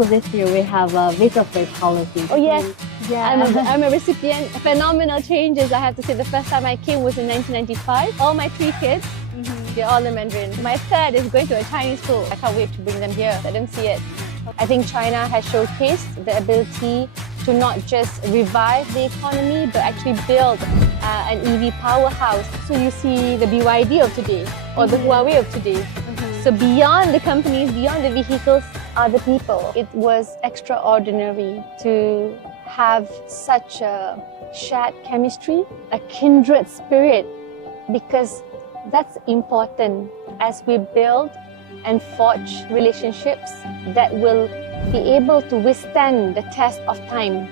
also this year we have a visa-free policy. Oh yes, Yeah. I'm a recipient. Phenomenal changes, I have to say. The first time I came was in 1995. All my 3 kids, they're all in Mandarin. My third is going to a Chinese school. I can't wait to bring them here, let them see it. I think China has showcased the ability to not just revive the economy, but actually build an EV powerhouse. So you see the BYD of today, or the Huawei of today. So beyond the companies, beyond the vehicles, are the people. It was extraordinary to have such a shared chemistry, a kindred spirit, because that's important as we build and forge relationships that will be able to withstand the test of time.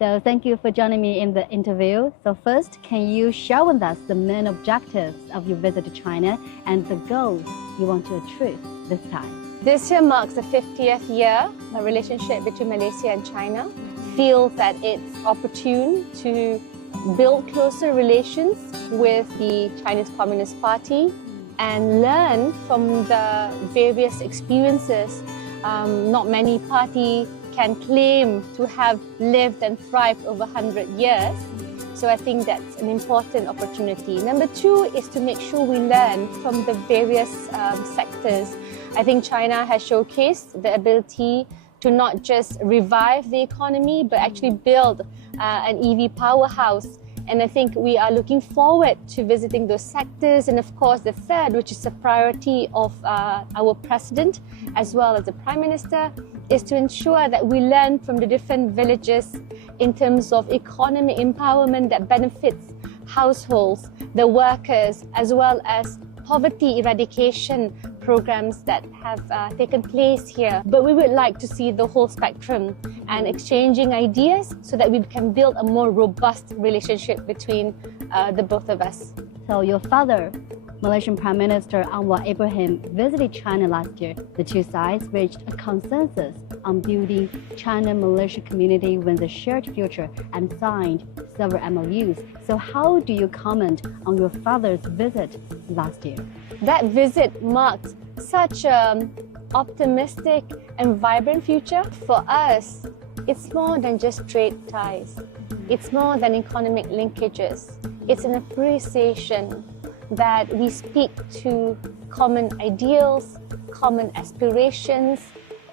So thank you for joining me in the interview. So first, can you share with us the main objectives of your visit to China and the goals you want to achieve this time? This year marks the 50th year of relationship between Malaysia and China. Feel that it's opportune to build closer relations with the Chinese Communist Party and learn from the various experiences. Not many parties can claim to have lived and thrived over 100 years. So I think that's an important opportunity. Number 2 is to make sure we learn from the various sectors. I think China has showcased the ability to not just revive the economy, but actually build an EV powerhouse. And I think we are looking forward to visiting those sectors. And of course, the third, which is a priority of our president as well as the Prime Minister, is to ensure that we learn from the different villages in terms of economic empowerment that benefits households, the workers, as well as poverty eradication programs that have taken place here. But we would like to see the whole spectrum and exchanging ideas so that we can build a more robust relationship between the both of us. So your father, Malaysian Prime Minister Anwar Ibrahim, visited China last year. The two sides reached a consensus on building China-Malaysia community with a shared future and signed several MOUs. So how do you comment on your father's visit last year? That visit marked such an optimistic and vibrant future. For us, it's more than just trade ties. It's more than economic linkages. It's an appreciation that we speak to common ideals, common aspirations,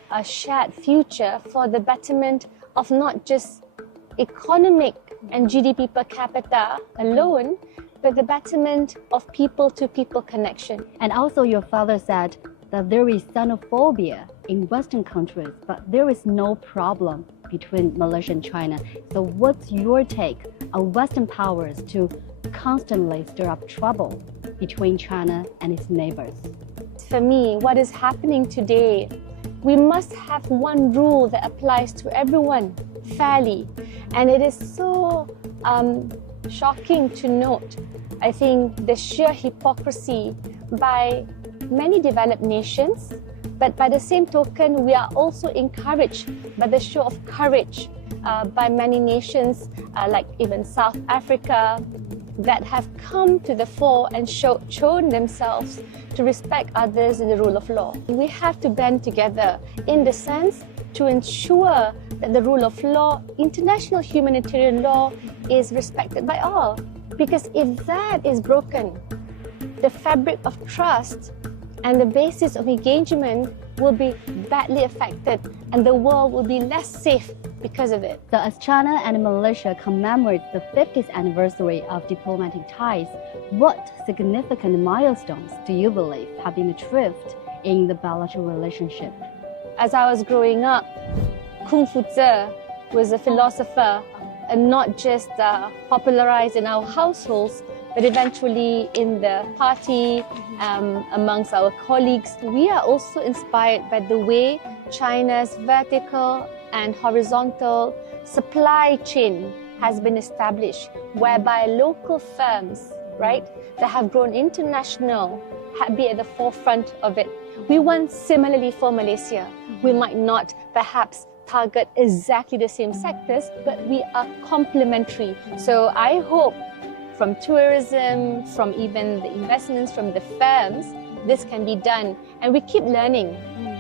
a shared future for the betterment of not just economic and GDP per capita alone, but the betterment of people-to-people connection. And also your father said that there is xenophobia in Western countries, but there is no problem between Malaysia and China. So what's your take on Western powers to constantly stir up trouble between China and its neighbors? For me, what is happening today, we must have one rule that applies to everyone fairly. And it is so shocking to note, I think, the sheer hypocrisy by many developed nations. But by the same token, we are also encouraged by the show of courage by many nations, like even South Africa, that have come to the fore and shown themselves to respect others in the rule of law. We have to band together in the sense to ensure that the rule of law, international humanitarian law, is respected by all. Because if that is broken, the fabric of trust and the basis of engagement will be badly affected, and the world will be less safe because of it. So as China and Malaysia commemorate the 50th anniversary of diplomatic ties, what significant milestones do you believe have been achieved in the bilateral relationship? As I was growing up, Kung Fu was a philosopher, and not just popularized in our households, but eventually in the party, amongst our colleagues. We are also inspired by the way China's vertical and horizontal supply chain has been established, whereby local firms, right, that have grown international, be at the forefront of it. We want similarly for Malaysia. We might not perhaps target exactly the same sectors, but we are complementary. So I hope from tourism, from even the investments from the firms, this can be done. And we keep learning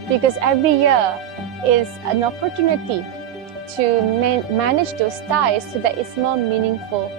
because every year is an opportunity to manage those ties so that it's more meaningful.